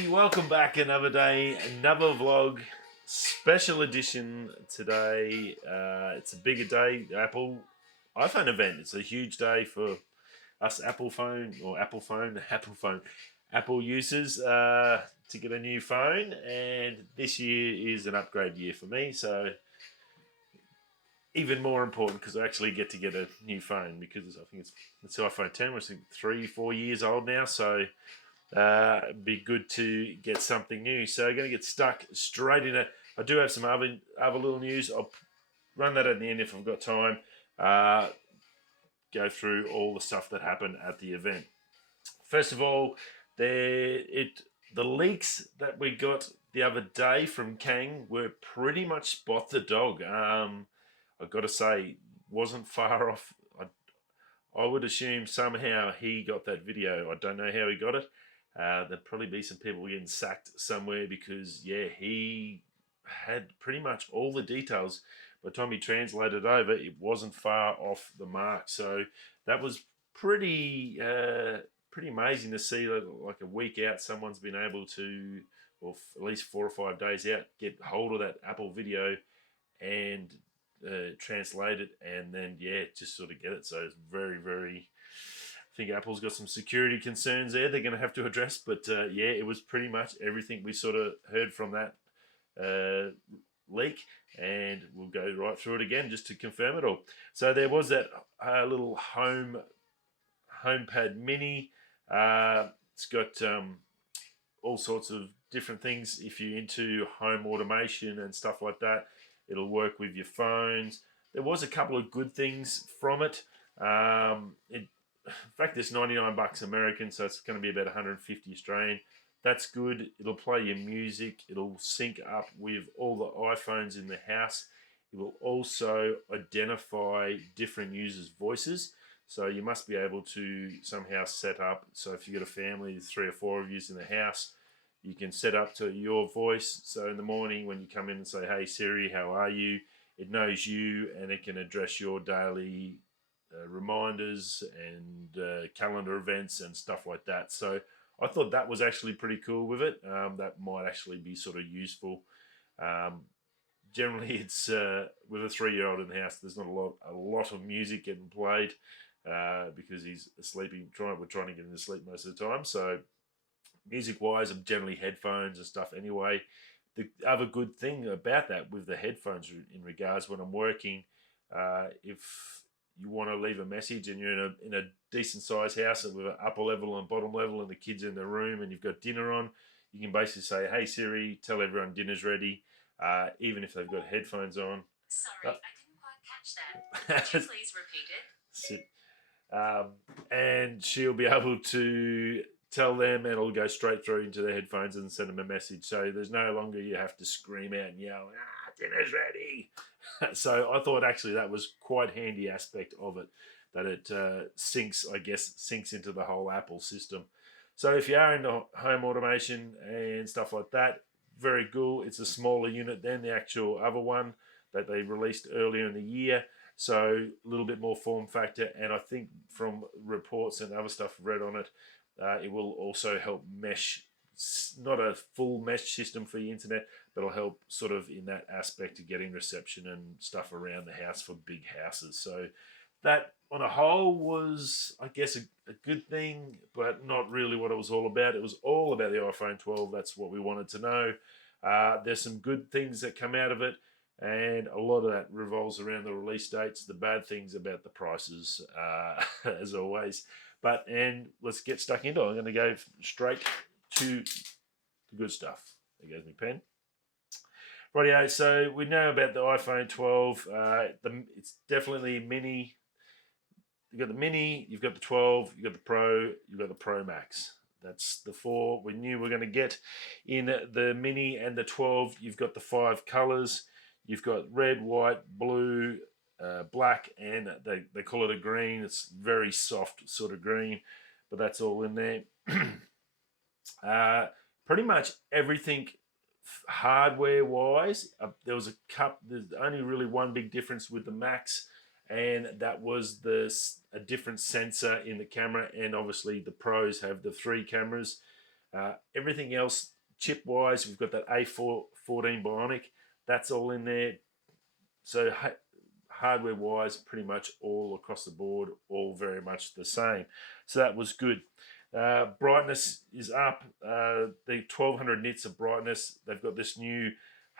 everybody, welcome back another day, another vlog, special edition today. It's a bigger day, the Apple iPhone event. It's a huge day for us Apple users to get a new phone, and this year is an upgrade year for me, so even more important because I actually get to get a new phone because I think it's the iPhone 10, which is 3-4 years old now, so it'd be good to get something new. So I'm going to get stuck straight in it. I do have some other little news. I'll run that at the end if I've got time. Go through all the stuff that happened at the event. First of all, the leaks that we got the other day from Kang were pretty much spot the dog. I've got to say, wasn't far off. I would assume somehow he got that video. I don't know how he got it. There'd probably be some people getting sacked somewhere because, yeah, he had pretty much all the details. By the time he translated over, it wasn't far off the mark. So that was pretty amazing to see. Like a week out, someone's been able to, or at least 4 or 5 days out, get hold of that Apple video and translate it, and then just sort of get it. So it's very, very. I think Apple's got some security concerns there they're going to have to address, but it was pretty much everything we sort of heard from that leak, and we'll go right through it again just to confirm it all. So there was that little HomePad Mini. It's got all sorts of different things. If you're into home automation and stuff like that, it'll work with your phones. There was a couple of good things from it. In fact, it's $99 American, so it's going to be about 150 Australian. That's good. It'll play your music. It'll sync up with all the iPhones in the house. It will also identify different users' voices. So you must be able to somehow set up. So if you've got a family, there's 3 or 4 of you in the house, you can set up to your voice. So in the morning when you come in and say, "Hey Siri, how are you?" It knows you and it can address your daily reminders and calendar events and stuff like that. So I thought that was actually pretty cool with it. That might actually be sort of useful. Generally, it's with a 3-year-old in the house, there's not a lot of music getting played because he's sleeping. We're trying to get him to sleep most of the time. So music-wise, I'm generally headphones and stuff anyway. The other good thing about that with the headphones in regards when I'm working, if you want to leave a message and you're in a decent sized house with an upper level and bottom level and the kids in the room and you've got dinner on, you can basically say, "Hey Siri, tell everyone dinner's ready," even if they've got headphones on. Sorry, I didn't quite catch that. Could you please repeat it? And she'll be able to tell them, and it'll go straight through into their headphones and send them a message. So there's no longer you have to scream out and yell, "Dinner's ready." So I thought actually that was quite handy aspect of it, that it syncs into the whole Apple system. So if you are into home automation and stuff like that, very cool. It's a smaller unit than the actual other one that they released earlier in the year. So a little bit more form factor, and I think from reports and other stuff I've read on it, it will also help mesh, not a full mesh system for the internet, but it'll help sort of in that aspect of getting reception and stuff around the house for big houses. So that on a whole was, I guess, a good thing, but not really what it was all about. It was all about the iPhone 12. That's what we wanted to know. There's some good things that come out of it, and a lot of that revolves around the release dates. The bad things about the prices, as always. And let's get stuck into it. I'm going to go straight to the good stuff. There goes my pen. Rightio, so we know about the iPhone 12. It's definitely mini. You've got the mini, you've got the 12, you've got the Pro, you've got the Pro Max. That's the 4 we knew we were going to get. In the mini and the 12, you've got the 5 colors. You've got red, white, blue, black, and they call it a green. It's very soft sort of green, but that's all in there. Pretty much everything hardware-wise, there's only really one big difference with the Max, and that was a different sensor in the camera, and obviously the Pros have the 3 cameras. Everything else, chip-wise, we've got that A14 Bionic. That's all in there. So hardware-wise, pretty much all across the board, all very much the same. So that was good. Brightness is up. The 1200 nits of brightness. They've got this new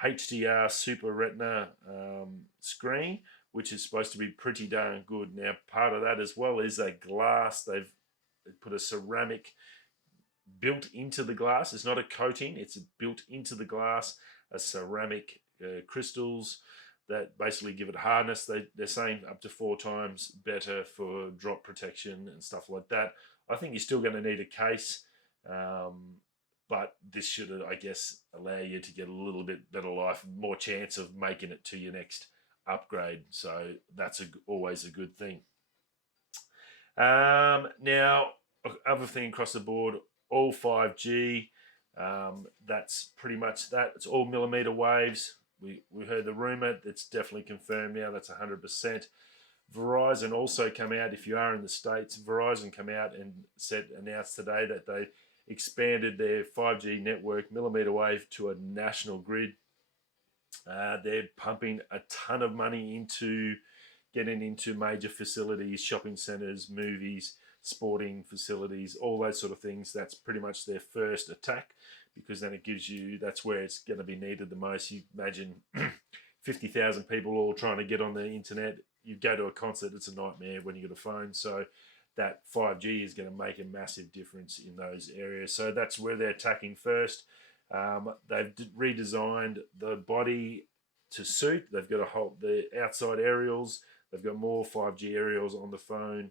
HDR Super Retina screen, which is supposed to be pretty darn good. Now, part of that as well is a glass. They've put a ceramic built into the glass. It's not a coating, it's built into the glass, a ceramic crystals that basically give it hardness. They're saying up to 4 times better for drop protection and stuff like that. I think you're still going to need a case, but this should, I guess, allow you to get a little bit better life, more chance of making it to your next upgrade. So that's always a good thing. Now, other thing across the board, all 5G. That's pretty much that. It's all millimeter waves. We heard the rumor. It's definitely confirmed now. That's 100%. Verizon also come out, if you are in the States, Verizon come out and announced today that they expanded their 5G network millimeter wave to a national grid. They're pumping a ton of money into getting into major facilities, shopping centres, movies, sporting facilities, all those sort of things. That's pretty much their first attack, because then it gives you, that's where it's going to be needed the most. You imagine 50,000 people all trying to get on the internet. You go to a concert, it's a nightmare when you get a phone. So that 5G is going to make a massive difference in those areas. So that's where they're attacking first. They've redesigned the body to suit. They've got the outside aerials. They've got more 5G aerials on the phone,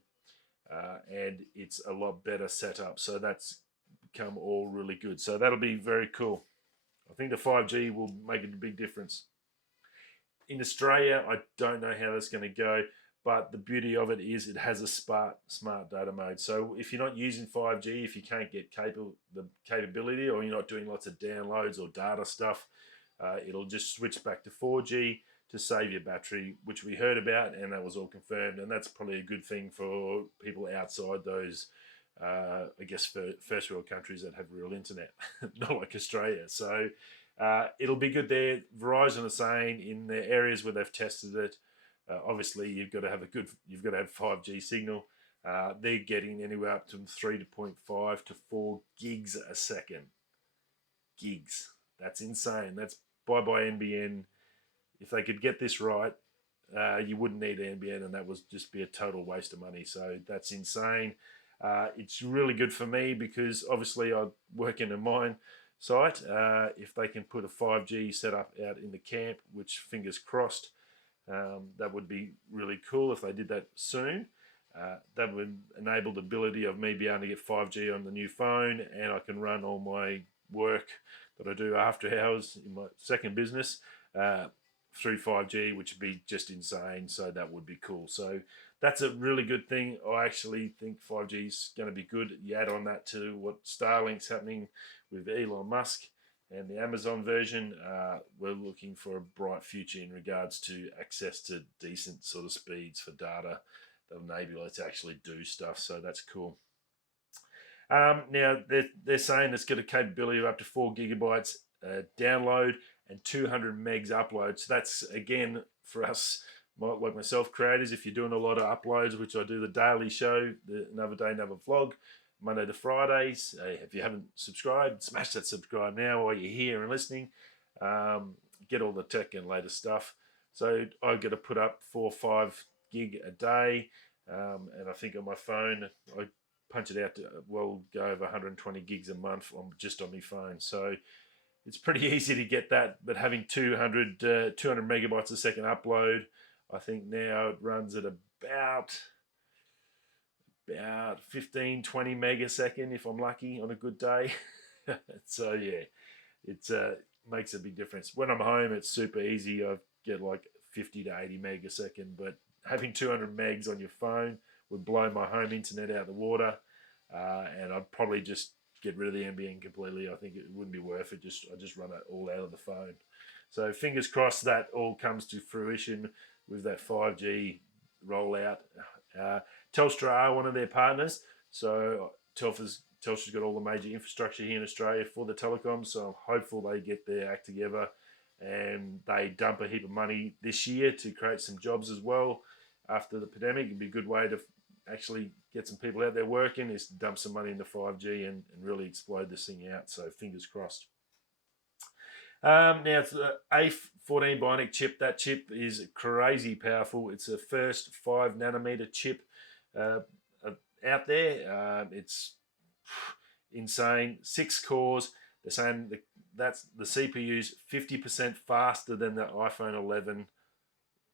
and it's a lot better set up. So that's become all really good. So that'll be very cool. I think the 5G will make a big difference. In Australia, I don't know how that's going to go, but the beauty of it is it has a smart data mode. So if you're not using 5G, if you can't get the capability, or you're not doing lots of downloads or data stuff, it'll just switch back to 4G to save your battery, which we heard about, and that was all confirmed. And that's probably a good thing for people outside those, I guess, for first world countries that have real internet, not like Australia. So it'll be good there. Verizon are saying in the areas where they've tested it, obviously you've got to have 5G signal. They're getting anywhere up to 3.5 to 4 gigs a second. Gigs. That's insane. That's bye-bye NBN. If they could get this right, you wouldn't need NBN, and that would just be a total waste of money. So that's insane. It's really good for me because obviously I work in a mine site. If they can put a 5G setup out in the camp, which fingers crossed, that would be really cool if they did that soon. That would enable the ability of me being able to get 5G on the new phone, and I can run all my work that I do after hours in my second business through 5G, which would be just insane. So that would be cool. So that's a really good thing. I actually think 5G is going to be good. You add on that to what Starlink's happening with Elon Musk and the Amazon version, we're looking for a bright future in regards to access to decent sort of speeds for data that enable us to actually do stuff. So that's cool. Now, they're saying it's got a capability of up to 4 gigabytes download and 200 megs upload. So that's, again, for us, like myself, creators, if you're doing a lot of uploads, which I do the daily show, the Another Day, Another Vlog, Monday to Fridays. If you haven't subscribed, smash that subscribe now while you're here and listening. Get all the tech and latest stuff. So I got to put up 4 or 5 gig a day. And I think on my phone, I punch it out to, well, go over 120 gigs a month just on my phone. So it's pretty easy to get that, but having 200 megabytes a second upload, I think now it runs at about 15, 20 meg a second if I'm lucky on a good day. So yeah, it makes a big difference. When I'm home, it's super easy. I get like 50 to 80 meg a second, but having 200 megs on your phone would blow my home internet out of the water, and I'd probably just get rid of the NBN completely. I think it wouldn't be worth it. I just run it all out of the phone. So fingers crossed that all comes to fruition with that 5G rollout. Telstra are one of their partners, so Telstra's Telstra's got all the major infrastructure here in Australia for the telecoms, so I'm hopeful they get their act together and they dump a heap of money this year to create some jobs as well after the pandemic. It'd be a good way to actually get some people out there working, is to dump some money into 5G and really explode this thing out. So fingers crossed. Now it's the A14 Bionic chip. That chip is crazy powerful. It's the first 5 nanometer chip out there. It's insane. 6 cores. They're saying that's the CPU's 50% faster than the iPhone 11.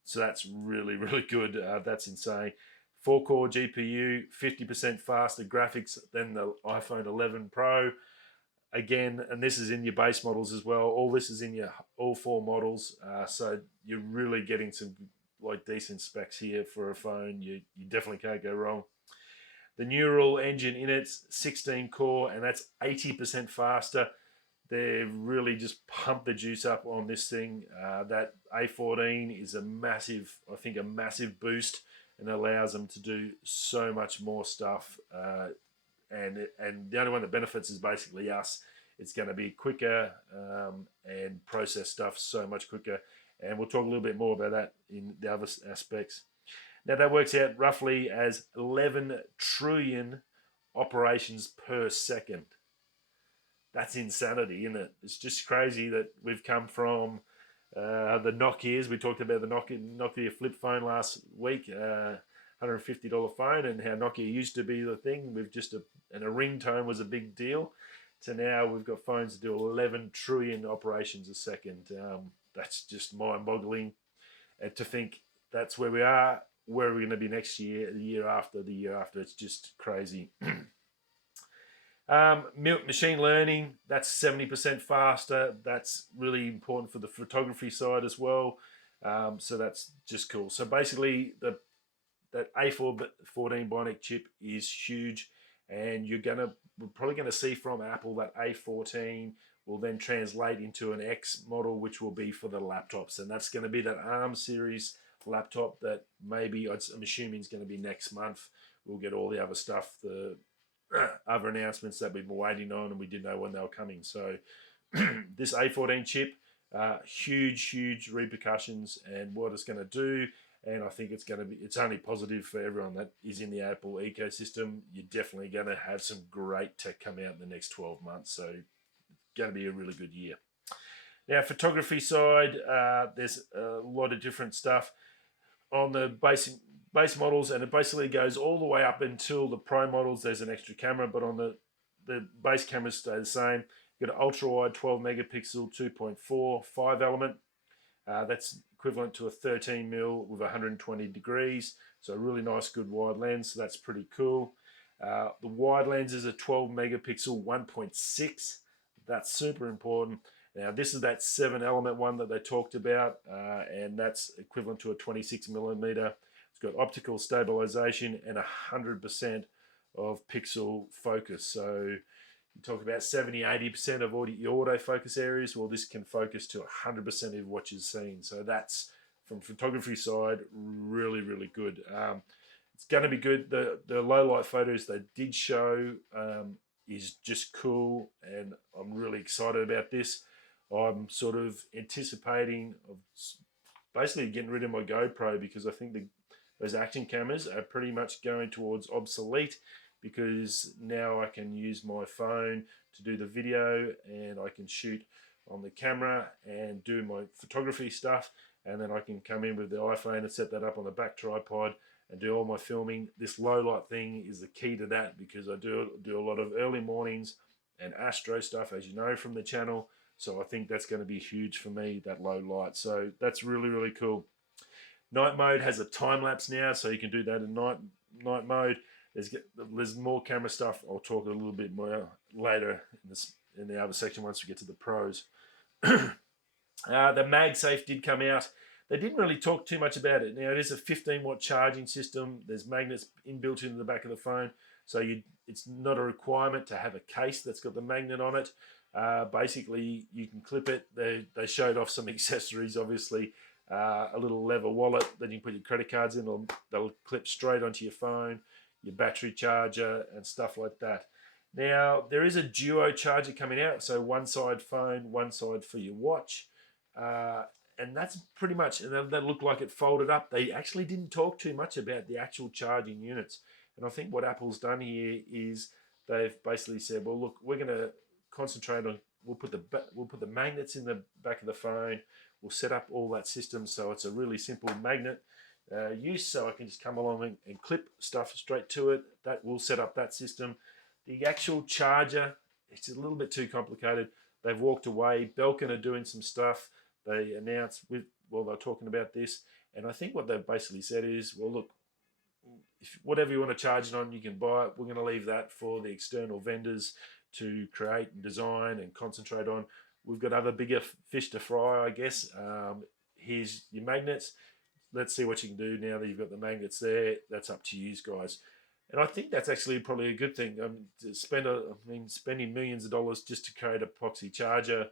So that's really, really good. That's insane. 4-core GPU, 50% faster graphics than the iPhone 11 Pro. Again, and this is in your base models as well. All this is in your all 4 models. So you're really getting some decent specs here for a phone. You definitely can't go wrong. The neural engine in it's 16 core, and that's 80% faster. They've really just pumped the juice up on this thing. That A14 is a massive boost, and allows them to do so much more stuff. And the only one that benefits is basically us. It's going to be quicker and process stuff so much quicker. And we'll talk a little bit more about that in the other aspects. Now that works out roughly as 11 trillion operations per second. That's insanity, isn't it? It's just crazy that we've come from the Nokias. We talked about the Nokia flip phone last week, $150 phone, and how Nokia used to be the thing. And a ringtone was a big deal. To now we've got phones that do 11 trillion operations a second. That's just mind-boggling. And to think that's where we are. Where are we going to be next year, the year after? It's just crazy. Machine learning, that's 70% faster. That's really important for the photography side as well. So that's just cool. So basically, that A14 Bionic chip is huge, and we're probably going to see from Apple that A14 will then translate into an X model, which will be for the laptops, and that's going to be that ARM series laptop that maybe I'm assuming is going to be next month. We'll get all the other stuff, the other announcements that we've been waiting on, and we didn't know when they were coming. So this A14 chip, huge repercussions and what it's going to do. And I think it's only positive for everyone that is in the Apple ecosystem. You're definitely going to have some great tech come out in the next 12 months. So it's going to be a really good year. Now, photography side, there's a lot of different stuff on the base models, and it basically goes all the way up until the Pro models. There's an extra camera, but on the base cameras stay the same. You've got an ultra-wide 12 megapixel 2.4 5 element. That's equivalent to a 13 mil with 120 degrees. So a really nice, good wide lens. So that's pretty cool. The wide lens is a 12 megapixel 1.6. That's super important. Now, this is that 7 element one that they talked about, and that's equivalent to a 26 millimeter. It's got optical stabilization and 100% of pixel focus. So you talk about 70-80% of your autofocus areas. Well, this can focus to 100% of what you're seeing. So that's, from photography side, really, really good. It's going to be good. The low light photos they did show is just cool, and I'm really excited about this. I'm sort of anticipating of basically getting rid of my GoPro, because I think those action cameras are pretty much going towards obsolete, because now I can use my phone to do the video, and I can shoot on the camera and do my photography stuff, and then I can come in with the iPhone and set that up on the back tripod and do all my filming. This low light thing is the key to that, because I do a lot of early mornings and astro stuff, as you know from the channel. So I think that's going to be huge for me, that low light. So that's really, really cool. Night mode has a time lapse now, so you can do that in night mode. There's more camera stuff. I'll talk a little bit more later in the other section once we get to the pros. The Magsafe did come out. They didn't really talk too much about it. Now, it is a 15-watt charging system. There's magnets inbuilt into the back of the phone, so it's not a requirement to have a case that's got the magnet on it. Basically, you can clip it. They showed off some accessories, obviously. A little leather wallet that you can put your credit cards in. They'll clip straight onto your phone, your battery charger, and stuff like that. Now, there is a duo charger coming out, so one side phone, one side for your watch. And that's pretty much, and that looked like it folded up. They actually didn't talk too much about the actual charging units. And I think what Apple's done here is they've basically said, well, look, we're going to concentrate on, we'll put the magnets in the back of the phone. We'll set up all that system so it's a really simple magnet use, so I can just come along and clip stuff straight to it. That will set up that system. The actual charger, it's a little bit too complicated. They've walked away. Belkin are doing some stuff. They announced they're talking about this, and I think what they've basically said is, well, look, if whatever you want to charge it on, you can buy it. We're going to leave that for the external vendors to create and design and concentrate on. We've got other bigger fish to fry, I guess. Here's your magnets. Let's see what you can do now that you've got the magnets there. That's up to you guys. And I think that's actually probably a good thing. Spending millions of dollars just to create a epoxy charger,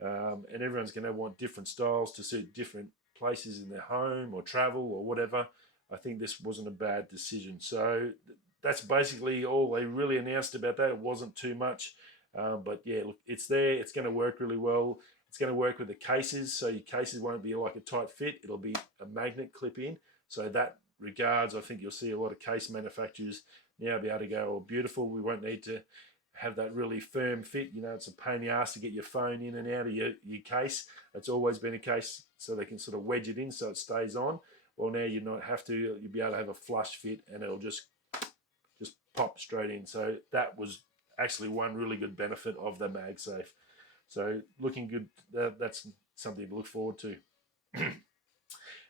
and everyone's going to want different styles to suit different places in their home or travel or whatever. I think this wasn't a bad decision. So that's basically all they really announced about that. It wasn't too much. But yeah, look, it's there. It's going to work really well. It's going to work with the cases. So your cases won't be like a tight fit. It'll be a magnet clip in. So that regards, I think you'll see a lot of case manufacturers now be able to go, oh, beautiful. We won't need to have that really firm fit. You know, it's a pain in the ass to get your phone in and out of your case. It's always been a case so they can sort of wedge it in so it stays on. Well, now you not have to. You'll be able to have a flush fit and it'll just pop straight in. So that was actually one really good benefit of the Magsafe. So looking good. That's something to look forward to.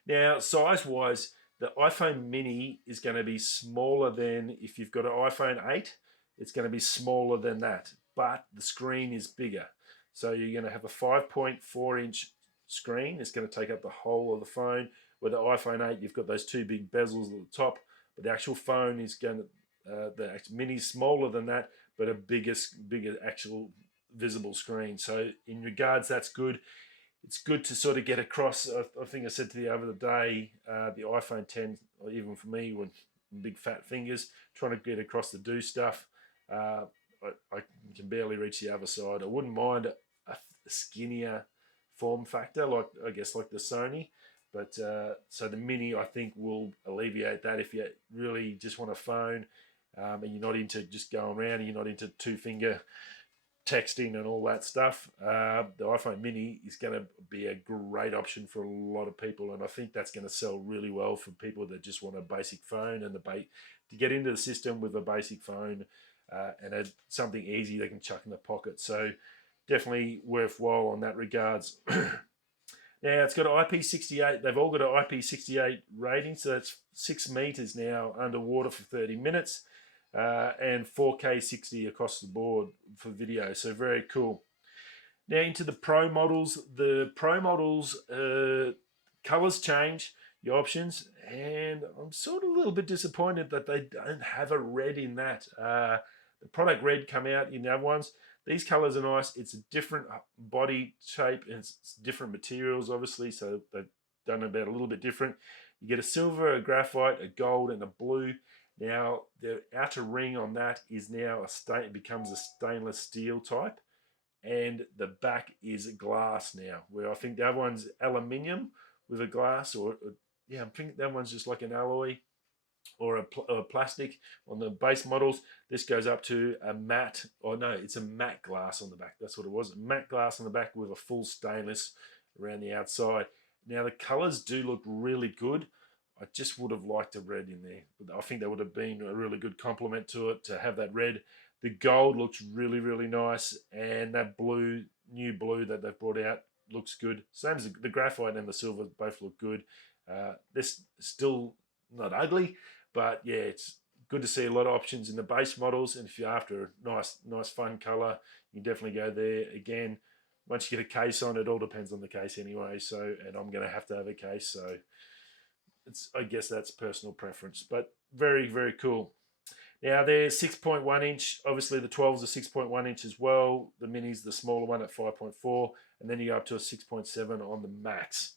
Now, size-wise, the iPhone mini is going to be smaller than, if you've got an iPhone 8, it's going to be smaller than that, but the screen is bigger. So you're going to have a 5.4-inch screen. It's going to take up the whole of the phone. With the iPhone 8, you've got those two big bezels at the top, but the actual phone is going to, the mini is smaller than that, but a bigger actual visible screen. So in regards, that's good. It's good to sort of get across. I think I said to you over the day, the iPhone 10, or even for me, with big fat fingers, trying to get across to do stuff, I can barely reach the other side. I wouldn't mind a skinnier form factor, like the Sony. But so the mini, I think, will alleviate that if you really just want a phone and you're not into just going around and you're not into two-finger texting and all that stuff. The iPhone mini is going to be a great option for a lot of people, and I think that's going to sell really well for people that just want a basic phone and to get into the system with a basic phone and something easy they can chuck in the pocket. So definitely worthwhile on that regards. Now, it's got an IP68. They've all got an IP68 rating, so that's 6 meters now underwater for 30 minutes and 4K 60 across the board for video. So very cool. Now, into the Pro models. The Pro models, colors change, your options, and I'm sort of a little bit disappointed that they don't have a red in that. The product red come out in the other ones. These colors are nice. It's a different body shape and it's different materials, obviously, so they've done about a little bit different. You get a silver, a graphite, a gold, and a blue. Now, the outer ring on that is now it becomes a stainless steel type, and the back is glass now, where I think the other one's aluminium with a glass, I think that one's just like an alloy or a plastic on the base models. This goes up to a matte, it's a matte glass on the back. That's what it was, a matte glass on the back with a full stainless around the outside. Now the colors do look really good. I just would have liked a red in there. I think that would have been a really good complement to it, to have that red. The gold looks really, really nice, and that new blue that they've brought out looks good. Same as the graphite and the silver, both look good. This still not ugly, but yeah, it's good to see a lot of options in the base models. And if you're after a nice fun color, you can definitely go there. Again, once you get a case on, it all depends on the case anyway. So, and I'm going to have a case. So I guess that's personal preference, but very, very cool. Now they're 6.1 inch. Obviously the 12's a 6.1 inch as well. The mini's the smaller one at 5.4, and then you go up to a 6.7 on the Max.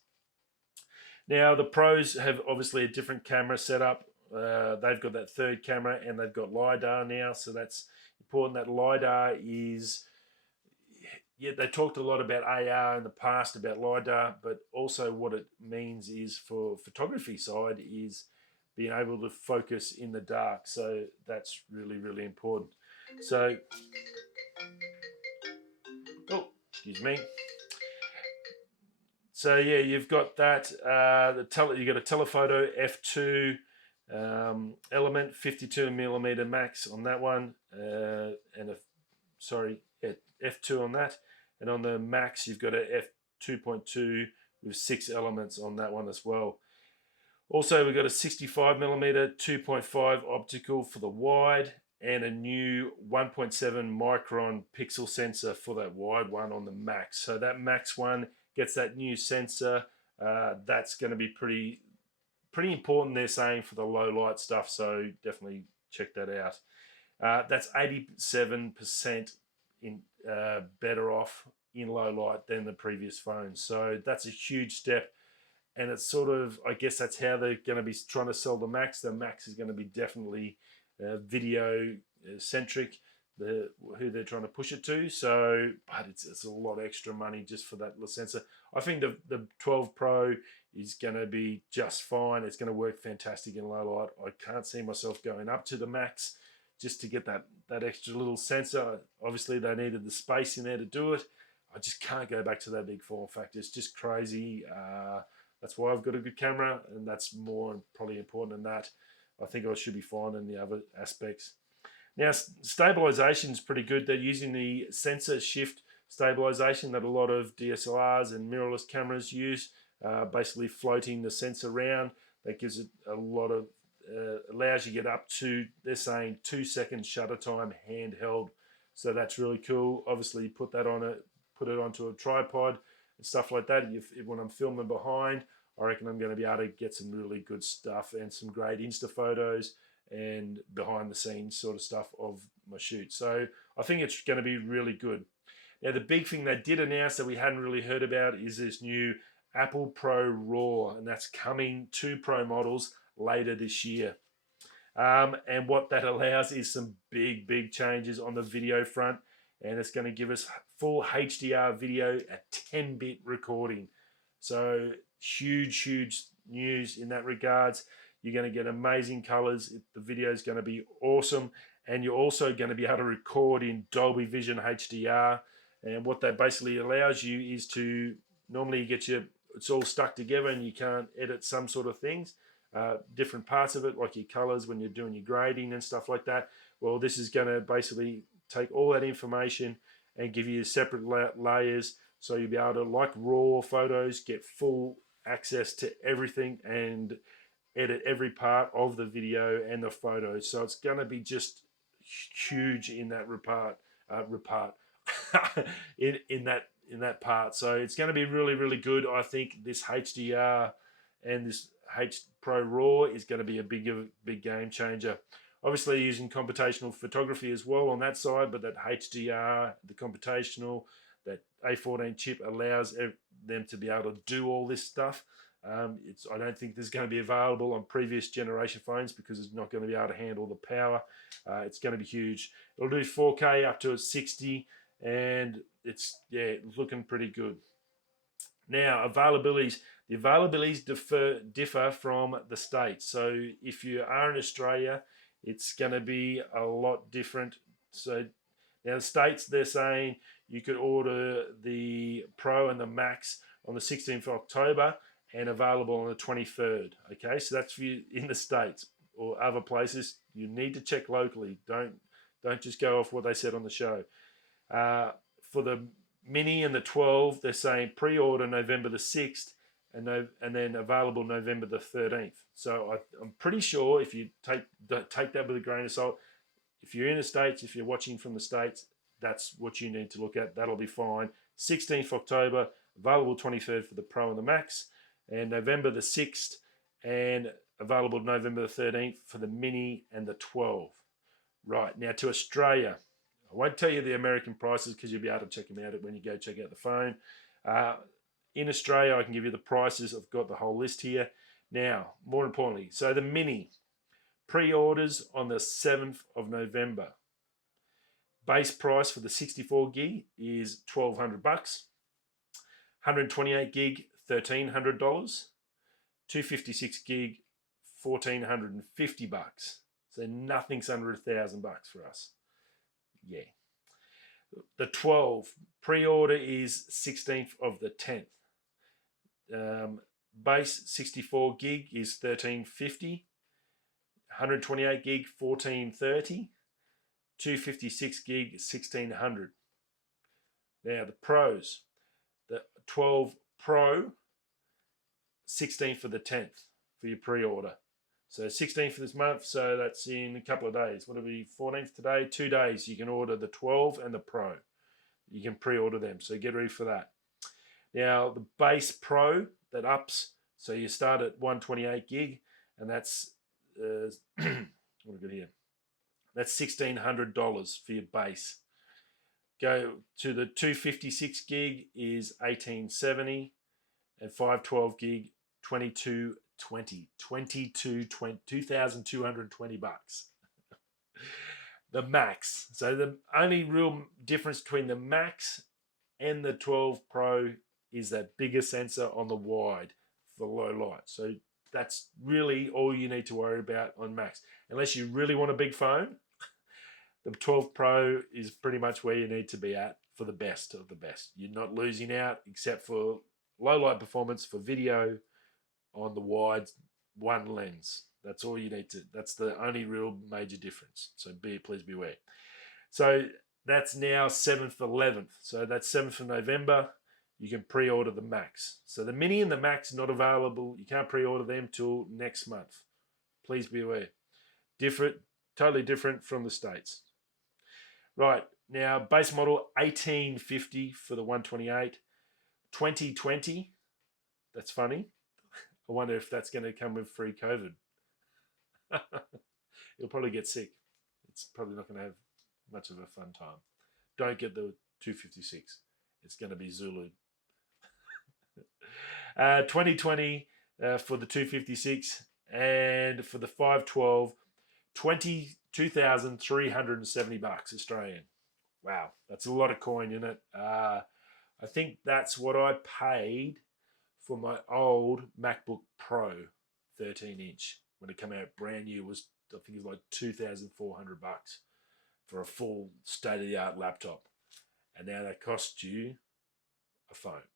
Now the Pros have obviously a different camera setup. They've got that third camera, and they've got LiDAR now, so that's important that LiDAR is, yeah, they talked a lot about AR in the past, about LiDAR, but also what it means is for photography side is being able to focus in the dark. So that's really, really important. So, oh, excuse me. So yeah, you've got that. You got a telephoto f2 element, 52mm max on that one, and f2 on that, and on the max you've got a f2.2 with 6 elements on that one as well. Also, we've got a 65mm 2.5 optical for the wide, and a new 1.7 micron pixel sensor for that wide one on the max. So that max one gets that new sensor. That's going to be pretty important, they're saying, for the low light stuff. So definitely check that out. That's 87% better off in low light than the previous phone. So that's a huge step. And it's sort of, I guess that's how they're going to be trying to sell the Max. The Max is going to be definitely video centric, who they're trying to push it to. So, but it's a lot of extra money just for that little sensor. I think the 12 Pro is going to be just fine. It's going to work fantastic in low light. I can't see myself going up to the Max just to get that extra little sensor. Obviously, they needed the space in there to do it. I just can't go back to that big form factor. It's just crazy. That's why I've got a good camera, and that's more probably important than that. I think I should be fine in the other aspects. Now, stabilization is pretty good. They're using the sensor shift stabilization that a lot of DSLRs and mirrorless cameras use, basically floating the sensor around. That gives it a lot of, allows you to get up to, they're saying, 2 seconds shutter time handheld. So that's really cool. Obviously, put it onto a tripod and stuff like that. When I'm filming behind, I reckon I'm going to be able to get some really good stuff and some great Insta photos and behind the scenes sort of stuff of my shoot. So I think it's going to be really good. Now, the big thing they did announce that we hadn't really heard about is this new Apple Pro RAW, and that's coming to Pro models later this year. And what that allows is some big changes on the video front, and it's going to give us full HDR video at 10-bit recording. So huge news in that regards. You're going to get amazing colors. The video is going to be awesome, and you're also going to be able to record in Dolby Vision HDR. And what that basically allows you is to normally it's all stuck together and you can't edit some sort of things, different parts of it, like your colors when you're doing your grading and stuff like that. Well, this is going to basically take all that information and give you separate layers, so you'll be able to, like raw photos, get full access to everything and edit every part of the video and the photos. So it's going to be just huge in that in that part. So it's going to be really good. I think this HDR and this H Pro RAW is going to be a big game changer. Obviously using computational photography as well on that side, but that HDR, the computational, that A14 chip allows them to be able to do all this stuff. I don't think this is going to be available on previous generation phones because it's not going to be able to handle the power. It's going to be huge. It'll do 4K up to 60, and it's looking pretty good. Now, the availabilities differ from the States. So if you are in Australia, it's going to be a lot different. So now the States, they're saying you could order the Pro and the Max on the 16th of October and available on the 23rd. Okay, so that's for you in the States or other places. You need to check locally. Don't just go off what they said on the show. For the Mini and the 12, they're saying pre-order November the 6th and then available November the 13th. So I'm pretty sure if you take that with a grain of salt, if you're in the States, if you're watching from the States, that's what you need to look at. That'll be fine. 16th October, available 23rd for the Pro and the Max, and November the 6th, and available November the 13th for the Mini and the 12. Right, now to Australia. I won't tell you the American prices because you'll be able to check them out when you go check out the phone. In Australia, I can give you the prices. I've got the whole list here. Now, more importantly, so the Mini, pre-orders on the 7th of November. Base price for the 64 gig is $1,200. 128 gig, $1,300. 256 gig, $1,450. So nothing's under $1,000 for us. Yeah. The 12 pre-order is 16th of the 10th. Base 64 gig is $1,350. 128 gig, $1,430. 256 gig, $1,600. Now the pros, the 12 Pro, 16th for the 10th for your pre-order. So 16th for this month, so that's in a couple of days. What'll be 14th today? 2 days. You can order the 12 and the Pro. You can pre-order them, so get ready for that. Now the base Pro that ups, so you start at 128 gig, and that's what have we got here? That's $1,600 for your base. Go to the 256 gig is $1,870, and 512 gig $2,220. The Max. So the only real difference between the Max and the 12 Pro is that bigger sensor on the wide for low light. So that's really all you need to worry about on Max. Unless you really want a big phone, the 12 Pro is pretty much where you need to be at for the best of the best. You're not losing out except for low light performance for video on the wide one lens. That's all you need to. That's the only real major difference. So please beware. So that's now 7th, 11th. So that's 7th of November. You can pre-order the Max. So the Mini and the Max not available. You can't pre-order them till next month. Please be aware. Different, totally different from the States. Right, now base model 1850 for the 128. 2020, that's funny. I wonder if that's going to come with free COVID. You'll probably get sick. It's probably not going to have much of a fun time. Don't get the 256. It's going to be Zulu. 2020 for the 256, and for the 512, $22,370 Australian. Wow, that's a lot of coin, isn't it? I think that's what I paid for my old MacBook Pro 13-inch when it came out brand new. Was I think it was like $2,400 for a full state-of-the-art laptop, and now that costs you a phone.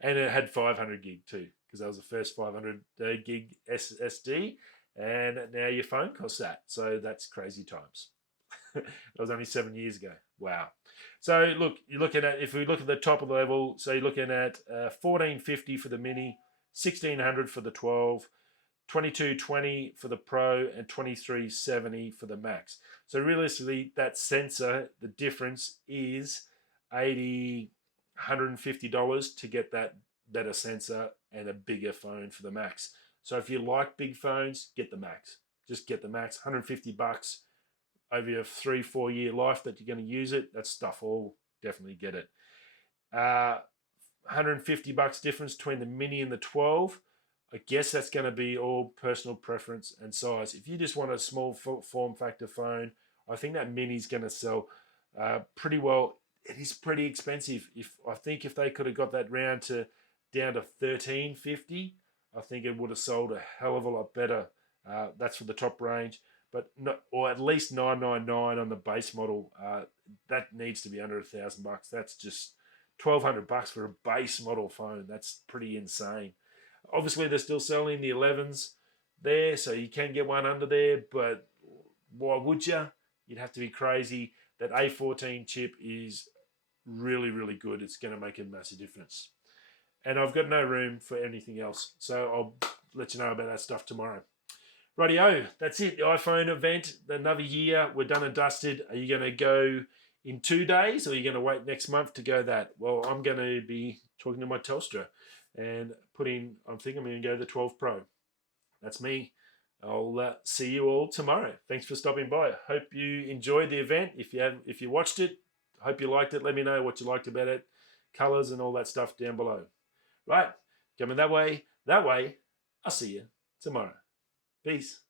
And it had 500 gig too, because that was the first 500 gig SSD, and now your phone costs that. So that's crazy times. That was only 7 years ago. Wow. So look, you're looking at, if we look at the top of the level, so you're looking at $1,450 for the Mini, $1,600 for the 12, $2,220 for the Pro, and $2,370 for the Max. So realistically, that sensor, the difference is $150 to get that better sensor and a bigger phone for the Max. So if you like big phones, get the Max. Just get the Max. $150 over your 3-4 year life that you're going to use it. That's stuff all. Definitely get it. $150 difference between the Mini and the 12. I guess that's going to be all personal preference and size. If you just want a small form factor phone, I think that Mini's going to sell pretty well. It is pretty expensive. I think if they could have got that down to $1,350, I think it would have sold a hell of a lot better. That's for the top range, but not, or at least $999 on the base model. That needs to be under $1,000. That's just $1,200 for a base model phone. That's pretty insane. Obviously, they're still selling the 11s there, so you can get one under there. But why would you? You'd have to be crazy. That A14 chip is really, really good. It's going to make a massive difference. And I've got no room for anything else, so I'll let you know about that stuff tomorrow. Rightio, that's it. The iPhone event, another year. We're done and dusted. Are you going to go in 2 days, or are you going to wait next month to go that? Well, I'm going to be talking to my Telstra and I think I'm going to go the 12 Pro. That's me. I'll see you all tomorrow. Thanks for stopping by. Hope you enjoyed the event. If you watched it, hope you liked it. Let me know what you liked about it, colors and all that stuff down below. Right, coming that way. I'll see you tomorrow. Peace.